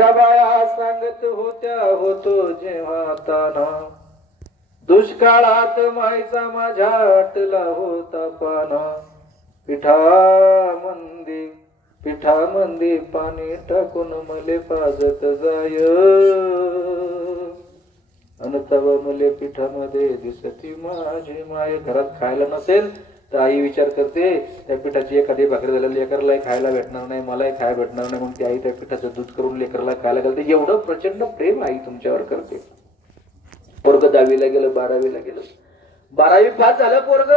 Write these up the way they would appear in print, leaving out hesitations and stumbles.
माझ्या बाया सांगत होत्या होतो जेव्हा ताना, दुष्काळात माईचा माझ्या आटला होता पाना. पिठामंदी पाणी टाकून मले पाजत जाय, अन तव मले पिठामध्ये दिसती माझी माय. घरात खायला नसेल तर आई विचार करते त्या पिठाची एखादी भाकरी झालेली लेकरला खायला भेटणार नाही, मलाही खायला भेटणार नाही, मग ती आई त्या पिठाचं दूध करून लेकरला खायला घालते. एवढं प्रचंड प्रेम आई तुमच्यावर करते. पोरग 10वीला गेलं, 12वीला गेलं, 12वी पास झालं पोरग.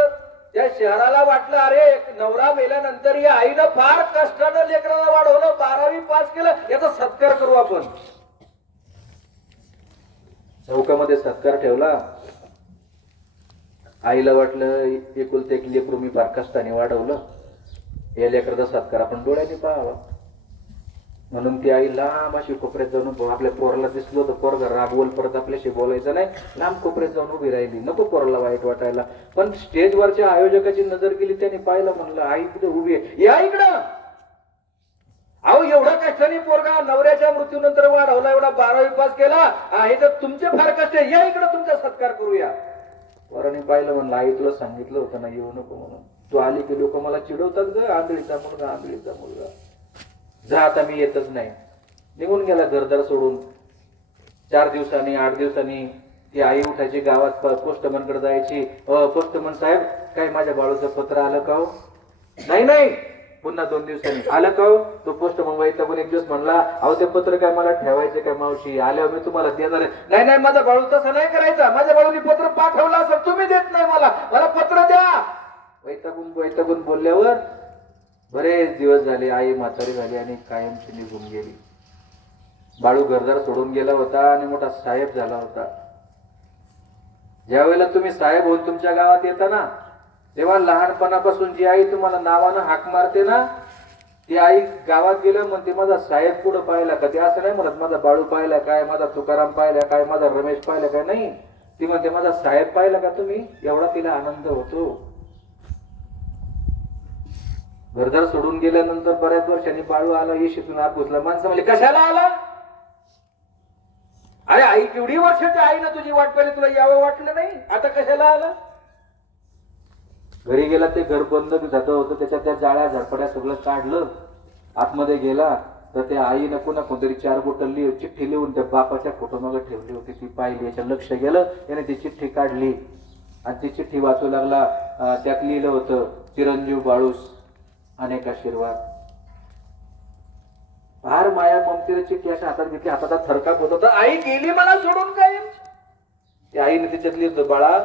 त्या शहराला वाटलं अरे नवरा मेल्यानंतर या आईनं फार कष्टानं लेकराला वाढवलं, 12वी पास केलं, याचा सत्कार करू आपण. चौकामध्ये सत्कार ठेवला. आईला वाटलं एकुलते एक लेकरू मी फार कष्टाने वाढवलं, या लेकराचा सत्कार आपण डोळ्याने पाहावा. म्हणून ती आई लांब अशी कोपऱ्यात जाऊन, आपल्या पोराला दिसलो तर पोरगा रागवल, परत आपल्याशी बोलायचं नाही, लांब कोपऱ्यात जाऊन उभी राहिली, नको पोराला वाईट वाटायला. पण स्टेजवरच्या आयोजकाची नजर गेली, त्याने पाहिलं, म्हणलं आई कुठे उभी आहे, या इकडं. अहो एवढा कष्टाने पोरगा नवऱ्याच्या मृत्यूनंतर वाढवला, एवढा 12वी पास केला, हे तर तुमचे फार कष्ट आहे, या इकडं तुमचा सत्कार करूया. पोराने पाहिलं, म्हणलं आई तुला सांगितलं होतं ना येऊ नको म्हणून, तू आली की लोक मला चिडवतात ग, आंधळीचा मुलगा, आंधळीचा मुलगा, जा आता मी येतच नाही. निघून गेला घरदार सोडून. 4 दिवसांनी 8 दिवसांनी ती आई उठायची, गावात पोस्टमनकडे जायची, पोस्टमन साहेब काय माझ्या बाळूचं पत्र आलं का हो? नाही. पुन्हा 2 दिवसांनी आलं का हो? तो पोस्टमन व्हायचा पण एक दिवस म्हणला, अहो ते पत्र काय मला ठेवायचे काय मावशी, आल्यावर मी तुम्हाला देणार आहे. नाही माझा बाळू तसं नाही करायचा, माझ्या बाळूनी पत्र पाठवलं असं तुम्ही देत नाही, मला पत्र द्या. वैतागून बोलल्यावर बरेच दिवस झाले, आई म्हातारी झाली आणि कायमची निघून गेली. बाळू घरदार सोडून गेला होता आणि मोठा साहेब झाला होता. ज्या वेळेला तुम्ही साहेब होऊन तुमच्या गावात येता ना, तेव्हा लहानपणापासून जी आई तुम्हाला नावानं हाक मारते ना, ती आई गावात गेलं म्हणते माझा साहेब पुढं पाहिला का, ते असं नाही म्हणत माझा बाळू पाहिला काय, माझा तुकाराम पाहिला काय, माझा रमेश पाहिला काय, नाही, ती म्हणते माझा साहेब पाहिला का तुम्ही. एवढा तिला आनंद होतो. घरदार सोडून गेल्यानंतर बऱ्याच वर्षांनी बाळू आला, येशीतून आत घुसला. माणसं म्हणले कशाला आला? अरे आई केवढी वर्षाची आई ना तुझी वाट पाहिली, तुला यावं वाटलं नाही, आता कशाला आला? घरी गेला, ते घर बंद झालं होतं, त्याच्यात त्या जाळ्या झडपड्या सगळं काढलं. आतमध्ये गेला तर त्या आईनं पुन्हा कोणतरी 4 बोटं चिठ्ठी लिहून त्या बापाच्या फोटो मागे ठेवली होती. ती पाहिली, याच्या लक्ष गेलं, त्याने ती चिठ्ठी काढली आणि ती चिठ्ठी वाचू लागला. त्यात लिहिलं होतं, चिरंजीव बाळूस अनेक आशीर्वाद. फार माया ममतेची चिठ्ठी अशा हातात घेतली, हाताचा थरकाप होत होता. आई गेली मला सोडून काय? त्या आईने त्याच्यात लिहिलं, बाळा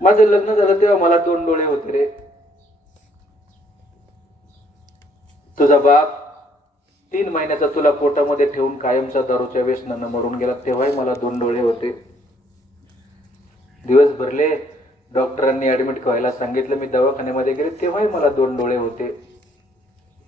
माझं लग्न झालं तेव्हा मला 2 डोळे होते रे, तुझा बाप 3 महिन्याचा तुला पोटामध्ये ठेवून कायमचा दारूच्या व्यसनानं मरून गेला, तेव्हाही मला 2 डोळे होते. दिवस भरले, डॉक्टरांनी ऍडमिट व्हायला सांगितलं, मी दवाखान्यामध्ये गेले तेव्हाही मला 2 डोळे होते.